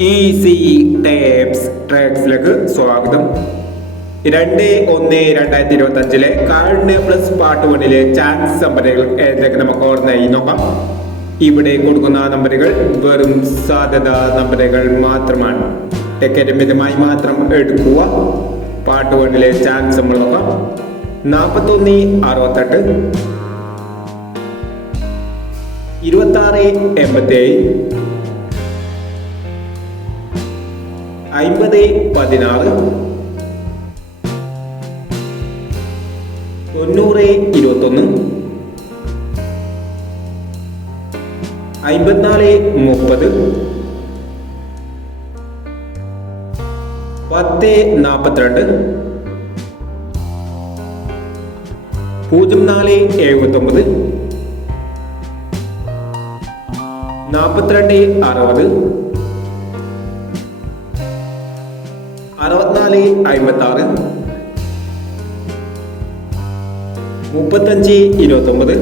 Easy tapes ട്രാക്സിലേക്ക് സ്വാഗതം. 2/1/2025 കാരുണ്യ plus part 1 chance നമ്പറുകൾ ഏതൊക്കെ നമുക്ക് ഓർമ്മയായി നോക്കാം. ഇവിടെ കൊടുക്കുന്ന നമ്പറുകൾ വെറും സാധ്യത നമ്പറുകൾ മാത്രമാണ്. ടിക്കറ്റ് മിതമായി മാത്രം എടുക്കുക. പാർട്ട് 1 ചാൻസ് നമ്മൾ നോക്കാം. 4168, 2687, 5016, 9021, 5430, 1042, 0479, 4260, 6456, 3529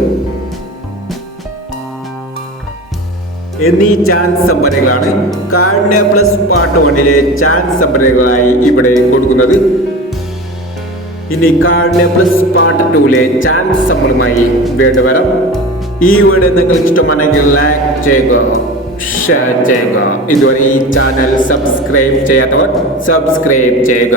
എന്നീ ചാൻസ് നമ്പറുകളാണ് കാരുണ്യ പ്ലസ് പാർട്ട് 1 ചാൻസ് നമ്പറുകളായി ഇവിടെ കൊടുക്കുന്നത്. ഇനി കാരുണ്യ പ്ലസ് പാർട്ട് 2 ചാൻസ് നമ്പറുമായി വീണ്ടും വരാം. ഈ വീഡിയോ നിങ്ങൾക്ക് ഇഷ്ടമാണെങ്കിൽ ലൈക്ക് ചെയ്യുക, ഷെയർ ചെയ്യുക. ഇതുവരെ ഈ ചാനൽ സബ്സ്ക്രൈബ് ചെയ്യാത്തവർ സബ്സ്ക്രൈബ് ചെയ്യുക.